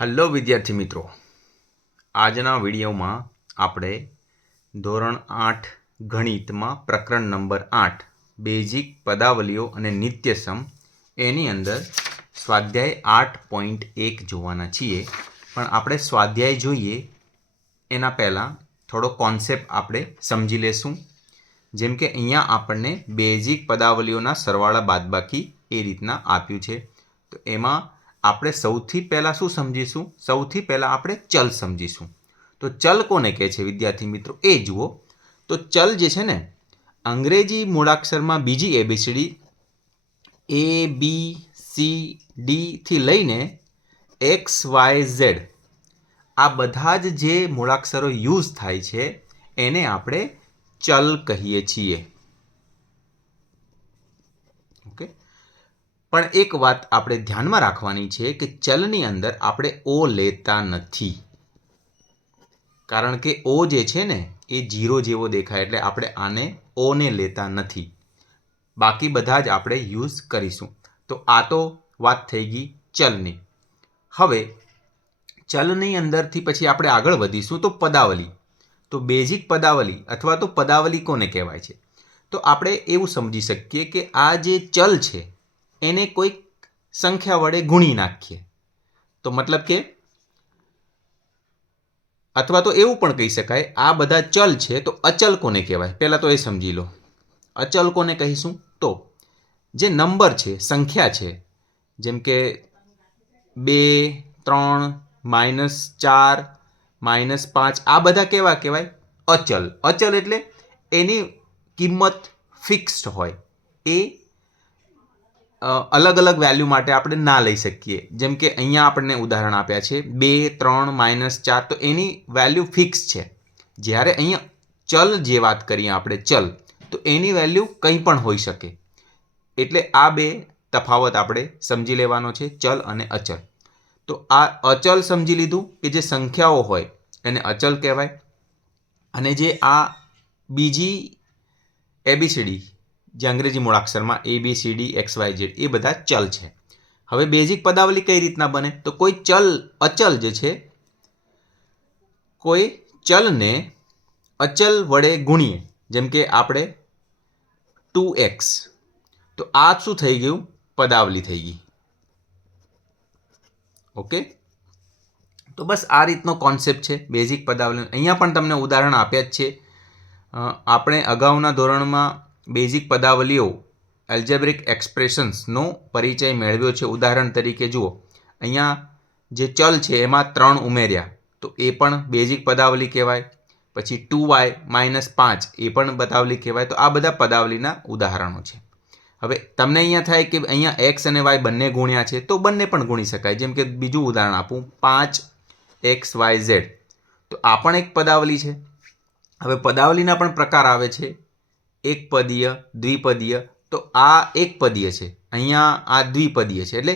Hello વિદ્યાર્થી મિત્રો, આજના વિડીયોમાં આપણે ધોરણ 8 ગણિતમાં પ્રકરણ નંબર 8 બેઝિક પદાવલીઓ અને નિત્યસમ એની અંદર સ્વાધ્યાય 8.1 જોવાના છીએ. પણ આપણે સ્વાધ્યાય જોઈએ એના પહેલાં થોડો કોન્સેપ્ટ આપણે સમજી લેશું. જેમ કે અહીંયા આપણને બેઝિક પદાવલીઓના સરવાળા બાદબાકી એ રીતના આપ્યું છે. તો એમાં આપણે સૌથી પહેલાં શું સમજીશું? સૌથી પહેલાં આપણે ચલ સમજીશું. તો ચલ કોને કહે છે વિદ્યાર્થી મિત્રો એ જુઓ. તો ચલ જે છે ને, અંગ્રેજી મૂળાક્ષરમાં બીજી એબીસીડી ABCD થી લઈને XYZ આ બધા જ જે મૂળાક્ષરો યુઝ થાય છે એને આપણે ચલ કહીએ છીએ. ઓકે, પણ એક વાત આપણે ધ્યાનમાં રાખવાની છે કે ચલની અંદર આપણે ઓ લેતા નથી. કારણ કે ઓ જે છે ને એ 0 જેવો દેખાય, એટલે આપણે આને ઓને લેતા નથી. બાકી બધા જ આપણે યુઝ કરીશું. તો આ તો વાત થઈ ગઈ ચલની. હવે ચલની અંદરથી પછી આપણે આગળ વધીશું તો પદાવલી. તો બેઝિક પદાવલી અથવા તો પદાવલી કોને કહેવાય છે? તો આપણે એવું સમજી શકીએ કે આ જે ચલ છે એને કોઈક સંખ્યા વડે ગુણી નાખીએ. તો મતલબ કે, અથવા તો એવું પણ કહી શકાય આ બધા ચલ છે તો અચલ કોને કહેવાય? પહેલાં તો એ સમજી લો. અચલ કોને કહીશું? તો જે નંબર છે, સંખ્યા છે, જેમ કે 2, 3, -4, -5 આ બધા કેવા કહેવાય? અચલ. અચલ એટલે એની કિંમત ફિક્સ્ડ હોય. એ અલગ અલગ વેલ્યુ માટે આપણે ના લઈ શકીએ. જેમ કે અહીંયા આપણને ઉદાહરણ આપ્યા છે 2, 3, -4, તો એની વેલ્યુ ફિક્સ છે. જ્યારે અહીંયા ચલ જે વાત કરીએ આપણે ચલ, તો એની વેલ્યુ કંઈ પણ હોઈ શકે. એટલે આ બે તફાવત આપણે સમજી લેવાનો છે, ચલ અને અચલ. તો આ અચલ સમજી લીધું કે જે સંખ્યાઓ હોય એને અચલ કહેવાય. અને જે આ બીજી એબીસીડી જે અંગ્રેજી મૂળાક્ષરમાં ABCD XYZ એ બધા ચલ છે. હવે બેઝિક પદાવલી કઈ રીતના બને? તો કોઈ અચલ જે છે, કોઈ ચલને અચલ વડે ગુણીએ. જેમ કે આપણે 2x, તો આ શું થઈ ગયું? પદાવલી થઈ ગઈ. ઓકે, તો બસ આ રીતનો કોન્સેપ્ટ છે બેઝિક પદાવલી. અહીંયા પણ તમને ઉદાહરણ આપ્યા જ છે. આપણે અગાઉના ધોરણમાં બેઝિક પદાવલીઓ એલ્જેબ્રિક એક્સપ્રેશન્સનો પરિચય મેળવ્યો છે. ઉદાહરણ તરીકે જુઓ, અહીંયા જે ચલ છે એમાં 3 ઉમેર્યા તો એ પણ બેઝિક પદાવલી કહેવાય. પછી 2y -5 એ પણ પદાવલી કહેવાય. તો આ બધા પદાવલીના ઉદાહરણો છે. હવે તમને અહીંયા થાય કે અહીંયા x અને y બંને ગુણ્યા છે, તો બંને પણ ગુણી શકાય. જેમ કે બીજું ઉદાહરણ આપું, 5xyz, તો આ પણ એક પદાવલી છે. હવે પદાવલીના પણ પ્રકાર આવે છે, એકપદીય, દ્વિપદીય. તો આ એકપદીય છે, અહીંયા આ દ્વિપદીય છે. એટલે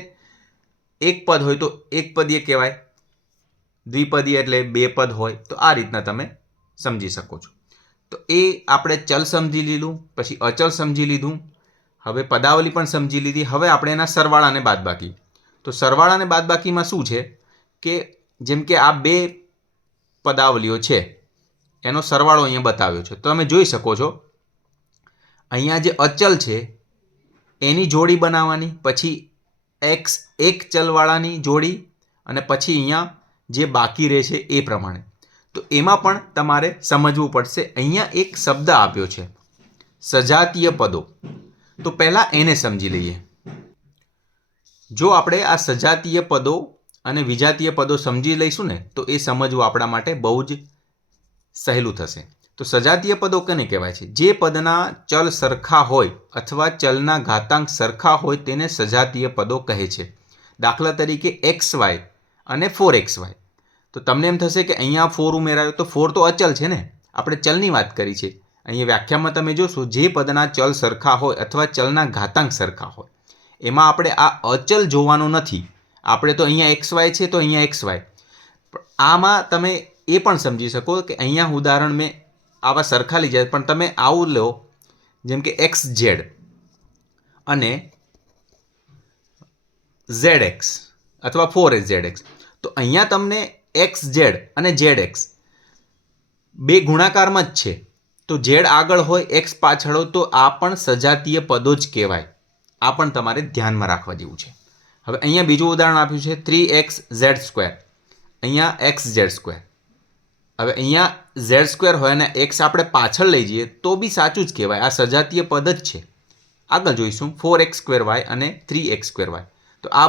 એક પદ હોય તો એકપદીય કહેવાય, દ્વિપદીય એટલે 2 પદ હોય. તો આ રીતના તમે સમજી શકો છો. તો એ આપણે ચલ સમજી લીધું, પછી અચલ સમજી લીધું, હવે પદાવલી પણ સમજી લીધી. હવે આપણે એના સરવાળા અને બાદબાકી. તો સરવાળા અને બાદબાકીમાં શું છે કે જેમ કે આ બે પદાવલીઓ છે એનો સરવાળો અહીંયા બતાવ્યો છે. તો તમે જોઈ શકો છો અહીંયા જે અચલ છે એની જોડી બનાવવાની, પછી x એક ચલવાળાની જોડી, અને પછી અહીંયા જે બાકી રહે છે એ પ્રમાણે. તો એમાં પણ તમારે સમજવું પડશે. અહીંયા એક શબ્દ આપ્યો છે સજાતીય પદો. તો પહેલાં એને સમજી લઈએ. જો આપણે આ સજાતીય પદો અને વિજાતીય પદો સમજી લઈશું ને તો એ સમજવું આપણા માટે બહુ જ સહેલું થશે. તો સજાતીય પદો કોને કહેવાય છે? જે પદના ચલ સરખા હોય અથવા ચલના ઘાતાંક સરખા હોય તેને સજાતીય પદો કહે છે. દાખલા તરીકે xy અને 4xy. તો તમને એમ થશે કે અહીંયા 4 ઉમેરાયો, તો 4 તો અચલ છે ને, આપણે ચલની વાત કરી છે. અહીંયા વ્યાખ્યામાં તમે જોશો જે પદના ચલ સરખા હોય અથવા ચલના ઘાતાંક સરખા હોય, એમાં આપણે આ અચલ જોવાનું નથી. આપણે તો અહીંયા xy છે તો અહીંયા xy. આમાં તમે એ પણ સમજી શકો કે અહીંયા ઉદાહરણ મેં આવા સરખા લીધા, પણ તમે આવું લો જેમ કે xz અને zx અથવા 4zx. તો અહીંયા તમને એક્સ ઝેડ અને ઝેડ એક્સ બે ગુણાકારમાં જ છે, તો ઝેડ આગળ હોય એક્સ પાછળ હોય તો આ પણ સજાતીય પદો જ કહેવાય. આ પણ તમારે ધ્યાનમાં રાખવા જેવું છે. હવે અહીંયા બીજું ઉદાહરણ આપ્યું છે 3xz². અહીંયા xz². હવે અહીંયા z² હોય અને x આપણે પાછળ લઈ જઈએ તો બી સાચું જ કહેવાય. આ સજાતીય પદ જ છે. આગળ જોઈશું 4x²y અને 3x²y. તો આ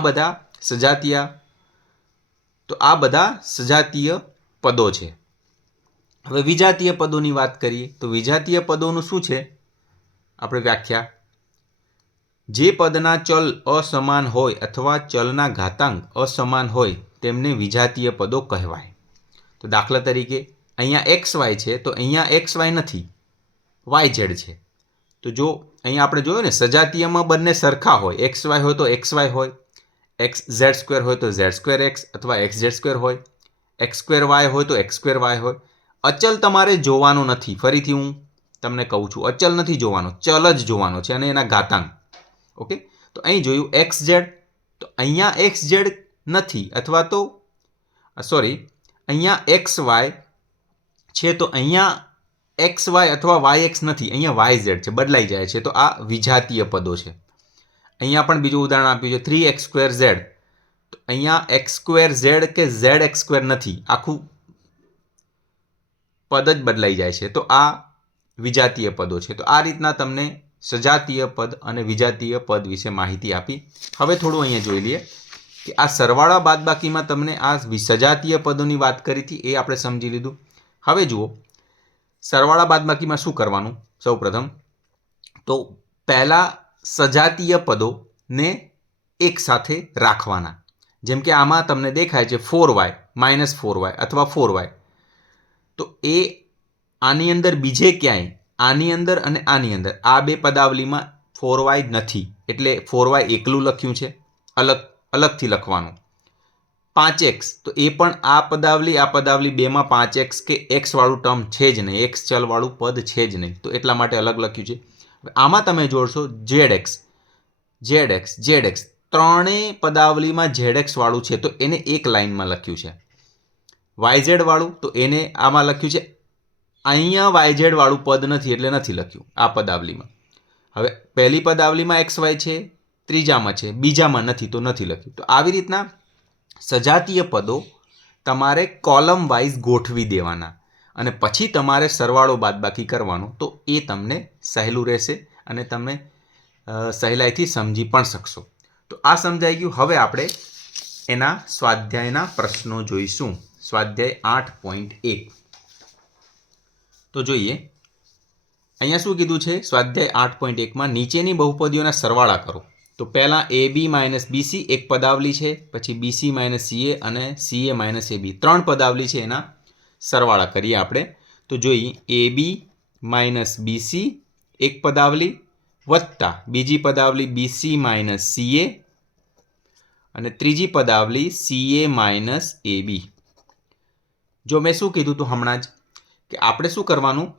બધા સજાતીય પદો છે. હવે વિજાતીય પદોની વાત કરીએ તો વિજાતીય પદોનું શું છે આપણે વ્યાખ્યા? જે પદના ચલ અસમાન હોય અથવા ચલના ઘાતાંક અસમાન હોય તેમને વિજાતીય પદો કહેવાય. તો દાખલા તરીકે અહીંયા xy છે તો અહીંયા xy નથી, yz છે. તો જો અહીંયા આપણે જોયું ને સજાતીયમાં બંને સરખા હોય, xy હોય તો xy હોય, xz² હોય તો z²x અથવા xz² હોય, x²y હોય તો x²y હોય. અચલ તમારે જોવાનો નથી. ફરીથી હું તમને કહું છું, અચલ નથી જોવાનો, ચલ જ જોવાનો છે અને એના ઘાતાંક. ઓકે, તો અહીં જોયું xz, તો અહીંયા xz નથી અથવા તો અહીંયા xy છે તો અહીંયા xy અથવા yx નથી, અહીંયા yz છે, બદલાઈ જાય છે. તો આ વિજાતીય પદો છે. અહીંયા પણ બીજું ઉદાહરણ આપ્યું છે 3x²z. તો અહીંયા x²z કે zx² નથી, આખું પદ જ બદલાઈ જાય છે. તો આ વિજાતીય પદો છે. તો આ રીતના તમને સજાતીય પદ અને વિજાતીય પદ વિશે માહિતી આપી. હવે થોડું અહીંયા જોઈ લઈએ કે આ સરવાળા બાદબાકીમાં તમને આ સજાતીય પદોની વાત કરી હતી એ આપણે સમજી લીધું. હવે જુઓ સરવાળા બાદબાકીમાં શું કરવાનું. સૌપ્રથમ તો પહેલાં સજાતીય પદોને એક સાથે રાખવાના. જેમ કે આમાં તમને દેખાય છે 4y -4y અથવા 4y. તો એ આની અંદર બીજે ક્યાંય આની અંદર અને આની અંદર આ બે પદાવલીમાં 4y નથી, એટલે 4y એકલું લખ્યું છે, અલગથી લખવાનું. 5x તો એ પણ આ પદાવલી બેમાં 5x કે x વાળું ટર્મ છે જ નહીં, x ચલવાળું પદ છે જ નહીં, તો એટલા માટે અલગ લખ્યું છે. આમાં તમે જોડશો zx ત્રણેય પદાવલીમાં zx વાળું છે તો એને એક લાઇનમાં લખ્યું છે. yz વાળું તો એને આમાં લખ્યું છે, અહીંયા yz વાળું પદ નથી એટલે નથી લખ્યું આ પદાવલીમાં. હવે પહેલી પદાવલીમાં xy છે, ત્રીજામાં છે, બીજામાં નથી તો નથી લખ્યું. તો આવી રીતના સજાતીય પદો તમારે કોલમ વાઇઝ ગોઠવી દેવાના અને પછી તમારે સરવાળો બાદબાકી કરવાનો. તો એ તમને સહેલું રહેશે અને તમે સહેલાઈથી સમજી પણ શકશો. તો આ સમજાઈ ગયું. હવે આપણે એના સ્વાધ્યાયના પ્રશ્નો જોઈશું. સ્વાધ્યાય 8.1 તો જોઈએ. અહીંયા શું કીધું છે સ્વાધ્યાય 8.1માં નીચેની બહુપદીઓના સરવાળા કરો. તો પહેલાં AB - BC એક પદાવલી છે, પછી BC - CA અને CA - AB ત્રણ પદાવલી છે, એના સરવાળા કરીએ આપણે. તો જોઈએ AB - BC એક પદાવલી વત્તા બીજી પદાવલી BC - CA અને ત્રીજી પદાવલી CA - AB. જો મેં શું કીધું હતું હમણાં જ કે આપણે શું કરવાનું,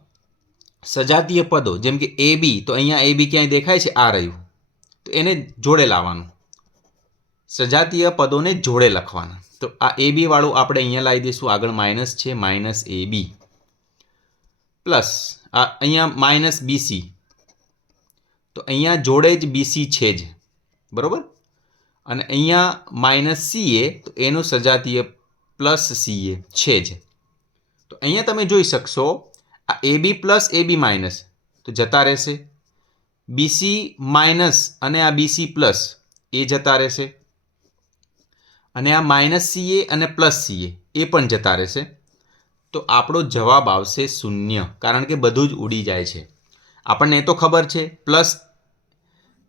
સજાતીય પદો જેમ કે AB, તો અહીંયા AB ક્યાંય દેખાય છે, આ રહ્યું, તો એને જોડે લાવવાનું. સજાતીય પદોને જોડે લખવાના. તો આ AB વાળું આપણે અહીંયા લાવી દઈશું, આગળ માઇનસ છે -AB પ્લસ આ અહીંયા -BC, તો અહીંયા જોડે જ BC છે જ, બરાબર. અને અહીંયા -CA તો એનું સજાતીય પ્લસ CA છે જ. તો અહીંયા તમે જોઈ શકશો આ AB પ્લસ AB માઇનસ તો જતા રહેશે, BC માઇનસ અને આ BC પ્લસ એ જતા રહેશે, અને આ -CA અને પ્લસ CA એ પણ જતા રહેશે. તો આપણો જવાબ આવશે 0, કારણ કે બધું જ ઉડી જાય છે. આપણને એ તો ખબર છે પ્લસ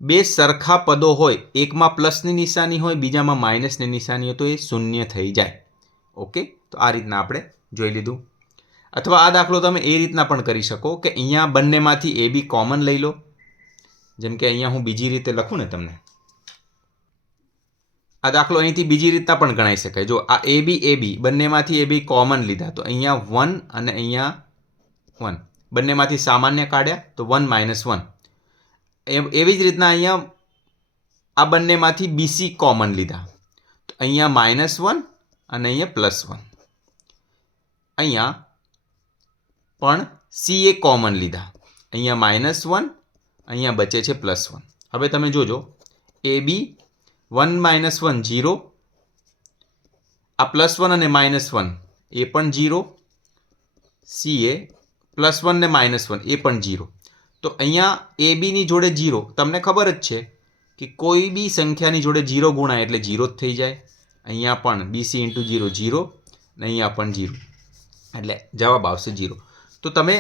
બે સરખા પદો હોય, એકમાં પ્લસની નિશાની હોય, બીજામાં માઇનસની નિશાની હોય, તો એ 0 થઈ જાય. ઓકે, તો આ રીતના આપણે જોઈ લીધું. અથવા આ દાખલો તમે એ રીતના પણ કરી શકો કે અહીંયા બંનેમાંથી AB કોમન લઈ લો. જેમ કે અહીંયા હું બીજી રીતે લખું ને તમને, આ દાખલો અહીંથી બીજી રીતના પણ ગણાઈ શકાય. જો આ AB બંનેમાંથી AB કોમન લીધા તો અહીંયા 1 અને અહીંયા 1, બંનેમાંથી સામાન્ય કાઢ્યા તો 1 - 1. એવી જ રીતના અહીંયા આ બંનેમાંથી BC કોમન લીધા તો અહીંયા -1 અને અહીંયા +1. અહીંયા પણ સી એ કોમન લીધા, અહીંયા -1, અહીંયા બચે છે +1. હવે તમે જોજો AB 1 - 1 0, આ +1 અને -1 એ પણ 0, CA +1 ને -1 એ પણ 0. તો અહીંયા ABની જોડે 0, તમને ખબર જ છે કે કોઈ બી સંખ્યાની જોડે 0 ગુણાય એટલે 0 જ થઈ જાય. અહીંયા પણ BC × 0 0, અને અહીંયા પણ 0, એટલે જવાબ આવશે 0. તો તમે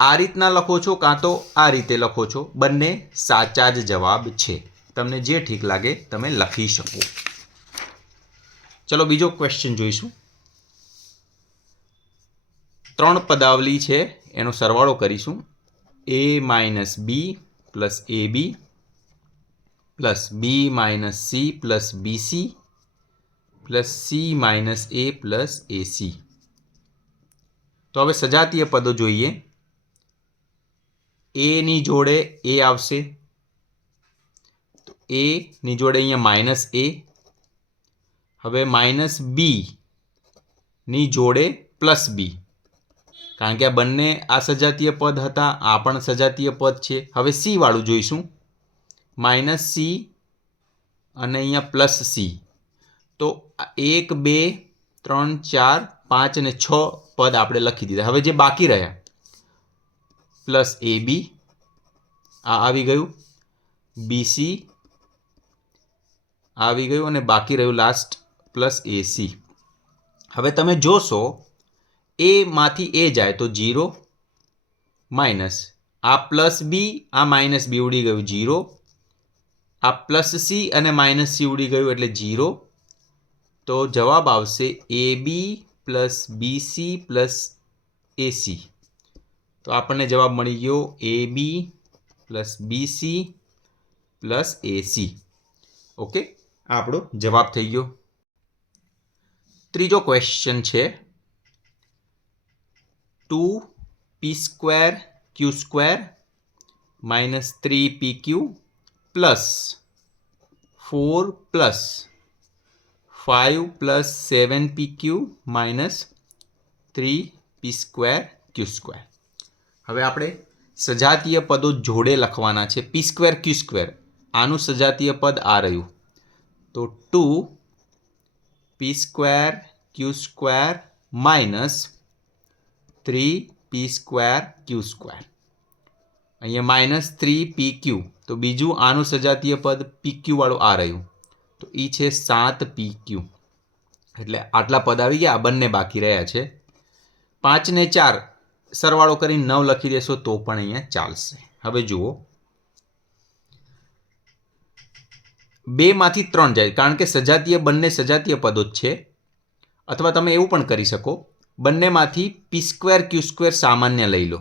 આ રીતના લખો છો કાં તો આ રીતે લખો છો, બંને સાચા જ જવાબ છે. તમને જે ઠીક લાગે તમે લખી શકો. ચલો બીજો ક્વેશ્ચન જોઈશું. 3 પદાવલી છે, એનો સરવાળો કરીશું. A - B + AB + B - C + BC + C - A + AC. તો હવે સજાતીય પદો જોઈએ. A ની જોડે A આવશે, તો A ની જોડે અહીંયા -A. હવે -B ની જોડે +B, કારણ કે આ બંને આ સજાતીય પદ હતા, આ પણ સજાતીય પદ છે. હવે C વાળું જોઈશું, -C અને અહીંયા +C. તો 1 2 3 4 5 અને 6 પદ આપણે લખી દીધા. હવે જે બાકી રહ્યા +AB આ આવી ગયું, BC આવી ગયું, અને બાકી રહ્યું લાસ્ટ +AC. હવે તમે જોશો A માંથી A જાય તો 0, માઇનસ આ +B આ -B ઉડી ગયું 0, આ +C અને -C ઉડી ગયું એટલે 0. તો જવાબ આવશે AB + BC + AC. તો આપણને જવાબ મળી ગયો AB + BC + AC. ઓકે, આ આપણો જવાબ થઈ ગયો. ત્રીજો ક્વેશ્ચન છે 2p² q² - 3pq + 4 + 5 + 7pq - 3p² q². હવે આપણે સજાતીય પદો જોડે લખવાના છે. p² q², આનું સજાતીય પદ આ રહ્યું. તો 2p² q² - 3p² q². અહીંયા -3pq, તો બીજું આનું સજાતીય પદ pq વાળું આ રહ્યું. તો એ છે 7pq. એટલે આટલા પદ આવી ગયા, આ બંને બાકી રહ્યા છે. 5 ને 4 સરવાળો કરીને 9 લખી દેશો તો પણ અહીંયા ચાલશે. હવે જુઓ, 2 માંથી 3 જાય, કારણ કે સજાતીય બંને સજાતીય પદો જ છે. અથવા તમે એવું પણ કરી શકો, બંનેમાંથી p² q² સામાન્ય લઈ લો.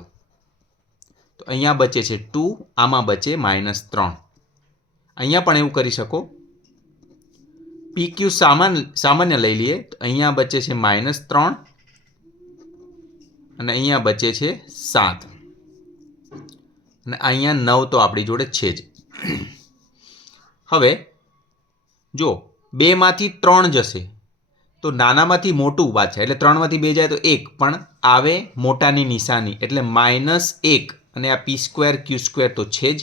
તો અહીંયા બચે છે 2, આમાં બચે -3. અહીંયા પણ એવું કરી શકો, pq સામાન્ય લઈ લઈએ, તો અહીંયા બચે છે -3 અને અહીંયા બચે છે 7, અને અહીંયા 9 તો આપણી જોડે છે જ. હવે જો 2 માંથી 3 જશે તો નાનામાંથી મોટું પાછા, એટલે 3 માંથી 2 જાય તો 1 પણ આવે મોટાની નિશાની, એટલે -1, અને આ p² q² તો છે જ,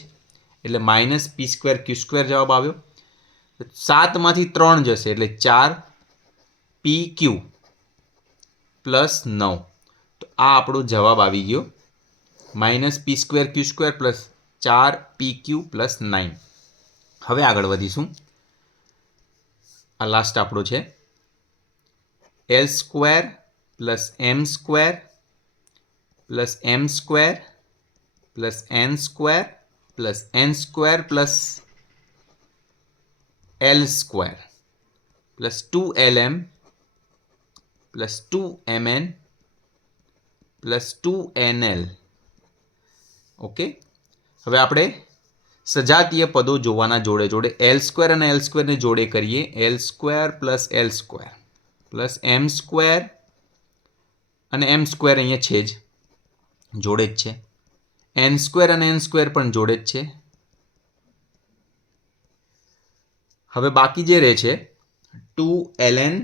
એટલે -p² q² જવાબ આવ્યો. 7 માંથી 3 જશે એટલે 4pq + 9. તો આ આપણો જવાબ આવી ગયો, -p² q² + 4pq + 9. હવે આગળ વધીશું. આ લાસ્ટ આપણો છે L² + M² + M² + N² + N² + L² + 2LM + 2MN + 2NL. Okay, હવે આપણે સજાતીય પદો જોવાના જોડે જોડે L² અને L² ને જોડે કરીએ. L² + L² + M² અને M² અહીંયા છે જ, જોડે જ છે. N² અને N² પણ જોડે જ છે. હવે બાકી જે રહે છે 2LN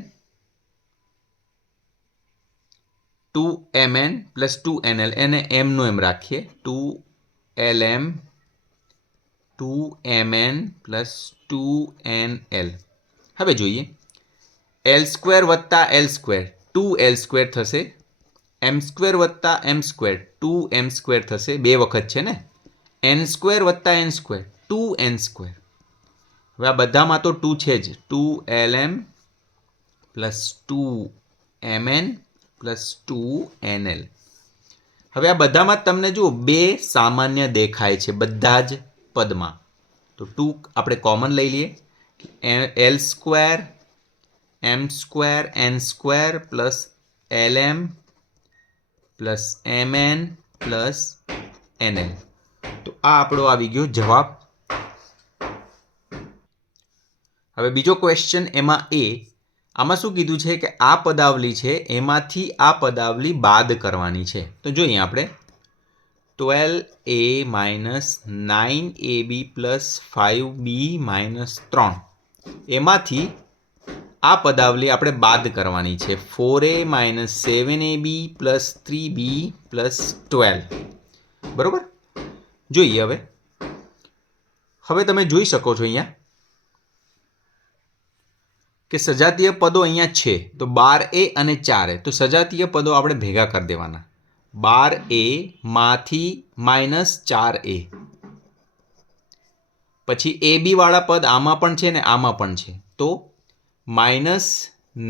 2mn પ્લસ 2nl, એને એમનું એમ રાખીએ, 2lm 2mn પ્લસ 2nl. હવે જોઈએ L² વત્તા L², 2L² થશે, M² વત્તા M² 2M² થશે, 2 વખત છે ને, N² વત્તા N², 2N². હવે આ બધામાં તો 2 છે જ, 2lm plus 2mn plus 2nl. હવે આ બધામાં તમને જુઓ 2 સામાન્ય દેખાય છે બધા જ પદમાં, તો 2 આપણે કોમન લઈ લઈએ, L² M² N² plus lm plus mn plus nl. તો આ આપણો આવી ગયો જવાબ. હવે બીજો ક્વેશ્ચન એમાં આમાં શું કીધું છે કે આ પદાવલી છે એમાંથી આ પદાવલી બાદ કરવાની છે. તો જોઈએ આપણે 12a minus 9ab plus 5b minus 3 એમાંથી આ પદાવલી આપણે બાદ કરવાની છે, 4a minus 7ab plus 3b plus 12. બરાબર, જોઈએ હવે તમે જોઈ શકો છો અહીંયા કે સજાતીય પદો અહીંયા છે, તો 12a અને 4a, તો સજાતીય પદો આપણે ભેગા કરી દેવાના, 12a માંથી માઇનસ 4a, પછી ab વાળા પદ આમાં પણ છે ને આમાં પણ છે, તો માઇનસ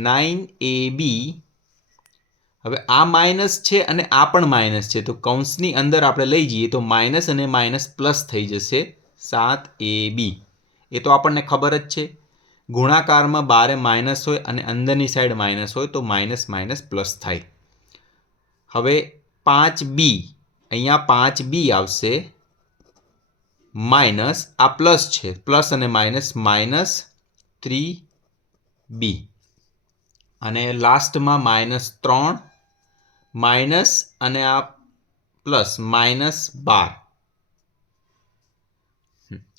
9ab. હવે આ માઇનસ છે અને આ પણ માઇનસ છે, તો કૌંસની અંદર આપણે લઈ જઈએ તો માઇનસ અને માઇનસ પ્લસ થઈ જશે, 7ab. એ તો આપણને ખબર જ છે, ગુણાકારમાં બારે માઇનસ હોય અને અંદરની સાઈડ માઇનસ હોય તો માઇનસ માઇનસ પ્લસ થાય. હવે 5b, અહીંયા 5b આવશે, માઇનસ આ પ્લસ છે, પ્લસ અને માઇનસ માઇનસ 3b, અને લાસ્ટમાં માઇનસ 3 માઇનસ અને આ પ્લસ માઇનસ 12.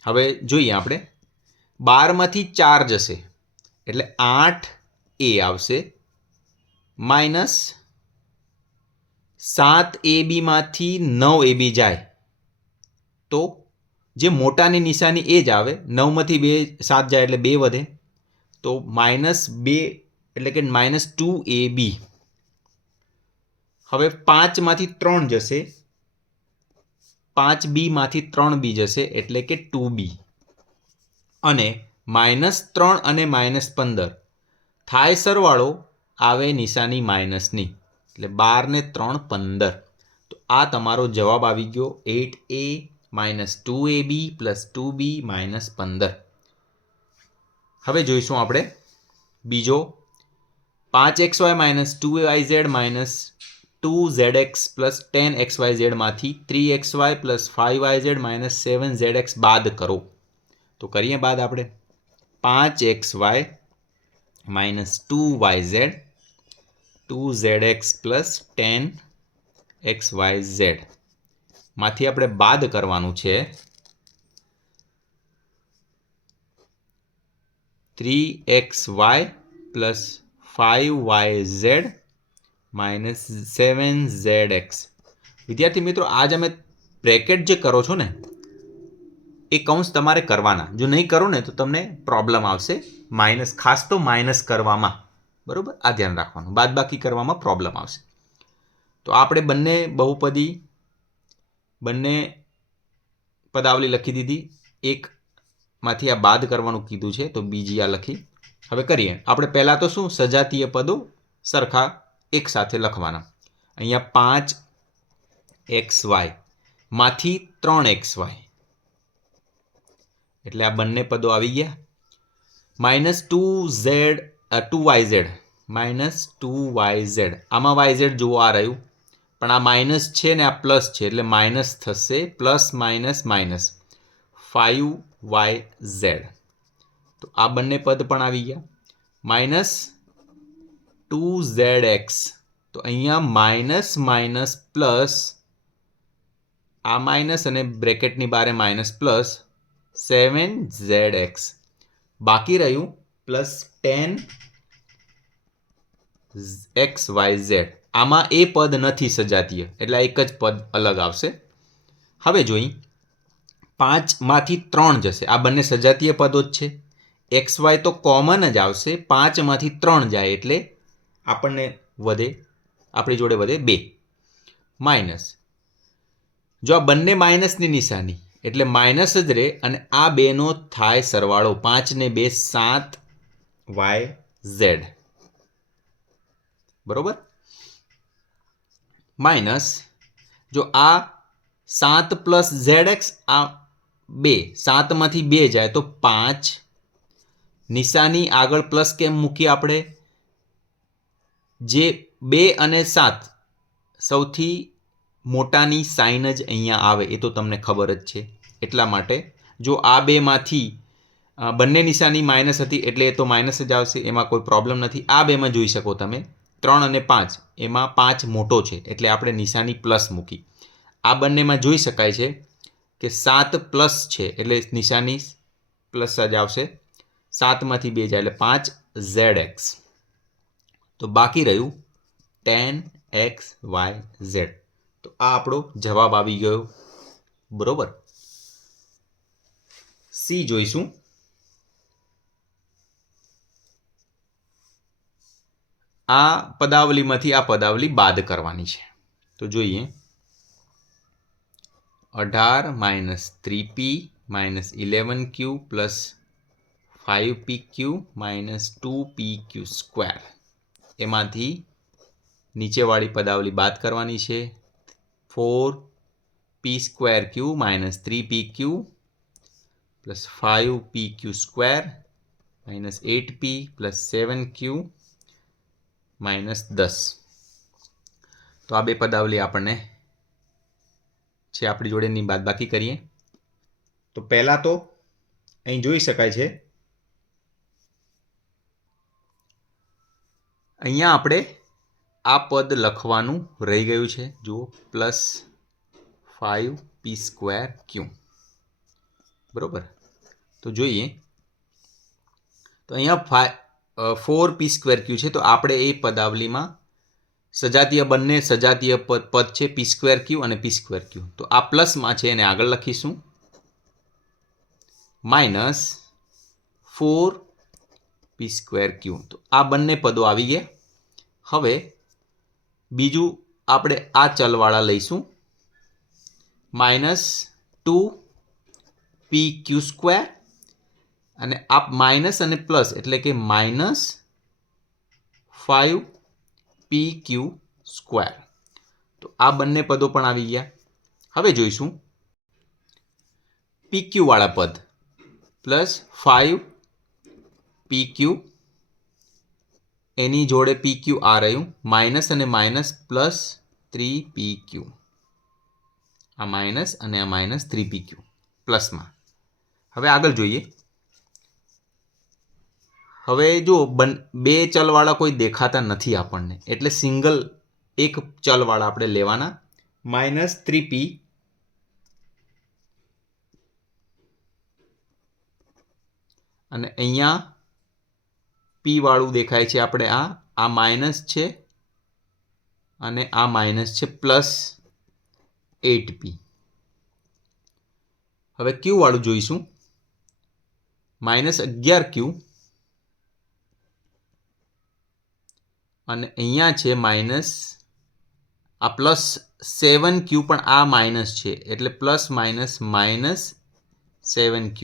હવે જોઈએ આપણે 12માંથી 4 જશે એટલે 8a આવશે, માઇનસ 7ab માંથી 9ab જાય તો જે મોટાની નિશાની એ જ આવે, 9માંથી 2 7 જાય એટલે 2 વધે, તો માઇનસ 2 એટલે કે માઇનસ 2ab. હવે 5માંથી 3 જશે, 5b માંથી 3b જશે એટલે કે 2b, અને -3 અને -15 થાય સરવાળો, આવે નિશાની માઇનસની, એટલે 12 ને 3 15. તો આ તમારો જવાબ આવી ગયો, 8a minus 2ab plus 2b minus 15. હવે જોઈશું આપણે બીજો, 5xy minus 2yz minus 2zx plus 10xyz માંથી 3xy plus 5yz minus 7zx બાદ કરો. તો કરીએ બાદ આપણે, 5xy minus 2yz 2zx plus 10xyz માંથી આપણે બાદ કરવાનું છે 3xy plus 5yz minus 7zx. વિદ્યાર્થી મિત્રો, આજ અમે બ્રેકેટ જે કરો છો ને એ કૌંસ તમારે કરવાના, જો નહીં કરો ને તો તમને પ્રોબ્લેમ આવશે, માઇનસ, ખાસ તો માઇનસ કરવામાં, બરાબર, આ ધ્યાન રાખવાનું, બાદબાકી કરવામાં પ્રોબ્લેમ આવશે. તો આપણે બંને બહુપદી, બંને પદાવલી લખી દીધી, એકમાંથી આ બાદ કરવાનું કીધું છે તો બીજી આ લખી. હવે કરીએ આપણે, પહેલાં તો શું, સજાતીય પદો સરખા એક સાથે લખવાના. અહીંયા 5xy માંથી 3xy એટલે આ બંને પદો આવી ગયા, માઇનસ 2yz માઇનસ 2yz, આમાં yz જુઓ આ રહ્યું, પણ આ માઇનસ છે ને આ પ્લસ છે એટલે માઇનસ થશે, પ્લસ માઇનસ માઇનસ 5yz. તો આ બંને પદ પણ આવી ગયા, માઇનસ 2zx, તો અહીંયા માઇનસ માઇનસ પ્લસ, આ માઇનસ અને બ્રેકેટની બારે માઇનસ પ્લસ 7zx, બાકી રહ્યું પ્લસ 10 એક્સ વાય ઝેડ. આમાં એ પદ નથી સજાતીય, એટલે એક જ પદ અલગ આવશે. હવે જોઈ 5માંથી 3 જશે. આ બંને સજાતીય પદો જ છે. એક્સ વાય તો કોમન જ આવશે. 5માંથી 3 જાય એટલે આપણને આપણી જોડે વધે 2 માઇનસ. જો આ બંને માઇનસની નિશાની એટલે માઇનસ જ રહે અને આ બેનો થાય સરવાળો. 5 ને 2 7 વાય ઝેડ. બરોબર. માઇનસ જો આ 7 પ્લસ ઝેડ એક્સ, આ 2 7માંથી 2 જાય તો 5. નિશાની આગળ પ્લસ કેમ મૂકી આપણે? જે 2 અને 7 સૌથી મોટાની સાઇન જ અહીંયા આવે એ તો તમને ખબર જ છે. એટલા માટે જો આ બેમાંથી બંને નિશાની માઇનસ હતી એટલે એ તો માઇનસ જ આવશે, એમાં કોઈ પ્રોબ્લેમ નથી. આ બેમાં જોઈ શકો તમે 3 અને 5, એમાં 5 મોટો છે એટલે આપણે નિશાની પ્લસ મૂકી. આ બંનેમાં જોઈ શકાય છે કે 7 પ્લસ છે એટલે નિશાની પ્લસ જ આવશે. 7માંથી 2 જાય એટલે 5 ઝેડ એક્સ. તો બાકી રહ્યું 10 એક્સ વાય ઝેડ. તો આ આપણો જવાબ આવી ગયો. બરોબર. સી જોઈશું. આ પદાવલીમાંથી આ પદાવલી બાદ કરવાની છે. તો જોઈએ 18 minus 3p minus 11q plus 5pq minus 2pq square. એમાંથી નીચેવાળી પદાવલી બાદ કરવાની છે. 4p square q minus 3pq plus 5pq square minus 8p plus 7q minus 10. તો આ બે પદાવલી આપણને છે આપણી જોડેની બાદબાકી કરીએ. તો પહેલાં તો અહીં જોઈ શકાય છે અહીંયા આપણે આ પદ લખવાનું રહી ગયું છે. જુઓ પ્લસ 5p સ્ક્વેર ક્યુ. બરોબર. તો જોઈએ તો અહીંયા 4p સ્ક્વેર ક્યુ છે. તો આપણે એ પદાવલીમાં સજાતીય બંને સજાતીય પદ છે પી સ્ક્વેર ક્યુ અને પી સ્ક્વેર ક્યુ. તો આ પ્લસમાં છે એને આગળ લખીશું. માઇનસ 4p સ્ક્વેર ક્યુ. તો આ બંને પદો આવી ગયા. હવે બીજું આપણે આ ચલવાળા લઈશું. માઇનસ 2pq સ્ક્વેર અને આ માઇનસ અને પ્લસ એટલે કે માઇનસ 5pq સ્ક્વેર. તો આ બંને પદો પણ આવી ગયા. હવે જોઈશું pq વાળા પદ પ્લસ 5pq, એની જોડે pq આ રહ્યું, માઇનસ અને માઇનસ પ્લસ 3pq. આ માઇનસ અને આ માઇનસ 3pq પ્લસમાં. હવે આગળ જોઈએ. હવે જો બે ચલવાળા કોઈ દેખાતા નથી આપણને એટલે સિંગલ એક ચલવાળા આપણે લેવાના. માઇનસ 3p અને અહીંયા p વાળું દેખાય છે આપણે આ માઇનસ છે અને આ માઇનસ છે પ્લસ 8p. હવે ક્યુ વાળું જોઈશું. માઇનસ 11q અને અહીંયા છે માઇનસ આ પ્લસ 7q પણ આ માઇનસ છે એટલે પ્લસ માઇનસ માઇનસ 7q.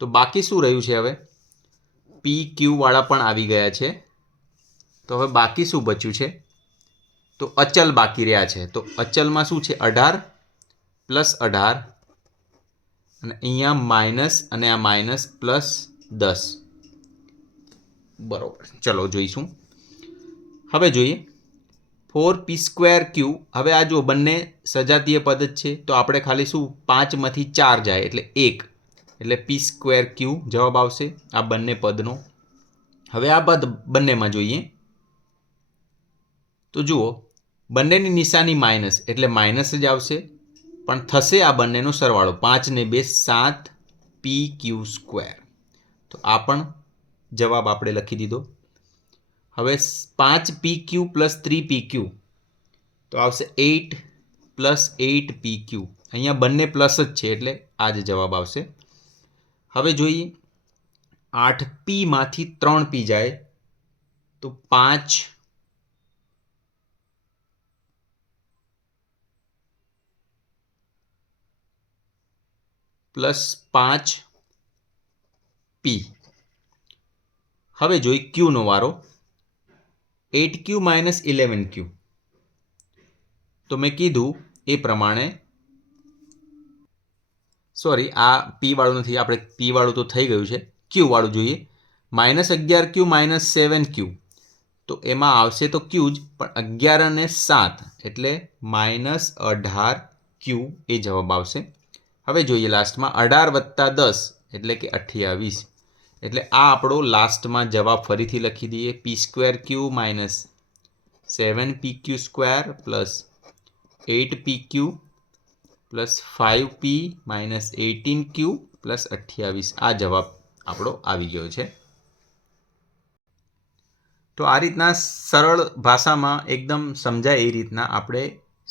તો બાકી શું રહ્યું છે? હવે pq વાળા પણ આવી ગયા છે. તો હવે બાકી શું બચ્યું છે? તો અચલ બાકી રહ્યા છે. તો અચલમાં શું છે? 18 પ્લસ 18 અને અહીંયા માઇનસ અને આ માઇનસ પ્લસ 10. બરોબર. ચલો જોઈશું. હવે જોઈએ 4p સ્ક્વેર ક્યુ. હવે આ જો બંને સજાતીય પદ જ છે તો આપણે ખાલી શું 5માંથી 4 જાય એટલે 1 એટલે p સ્ક્વેર ક્યુ જવાબ આવશે આ બંને પદનો. હવે આ પદ બંનેમાં જોઈએ તો જુઓ બંનેની નિશાની માઇનસ એટલે માઇનસ જ આવશે, પણ થશે આ બંનેનો સરવાળો. 5 ને 2 7pq સ્ક્વેર. તો આ પણ જવાબ આપણે લખી દીધો. હવે 5PQ પ્લસ 3PQ તો આવશે 8 પ્લસ 8PQ. અહીંયા બંને પ્લસ જ છે એટલે આ જ જવાબ આવશે. હવે જોઈએ 8Pમાંથી 3P જાય તો 5 પ્લસ 5P. હવે જોઈ Qનો વારો 8Q માઇનસ 11Q. તો મેં કીધું એ પ્રમાણે સોરી આ P વાળું નથી, આપણે P વાળું તો થઈ ગયું છે, Q વાળું જોઈએ. -11Q માઇનસ 7Q તો એમાં આવશે તો Q જ, પણ 11 અને 7 એટલે -18Q એ જવાબ આવશે. હવે જોઈએ લાસ્ટમાં 18 વત્તા 10 એટલે કે 28. એટલે આ આપણો લાસ્ટમાં જવાબ ફરીથી લખી દઈએ. P2Q minus 7PQ² plus 8PQ plus 5P minus 18Q plus 28. આ જવાબ આપણો આવી ગયો છે. તો આ રીતના સરળ ભાષામાં એકદમ સમજાય એ રીતના આપણે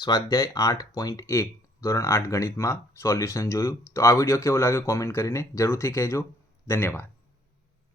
સ્વાધ્યાય 8.1 ધોરણ 8 ગણિતમાં સોલ્યુશન જોયું. તો આ વિડીયો કેવો લાગ્યો કોમેન્ટ કરીને જરૂરથી કહેજો. ધન્યવાદ.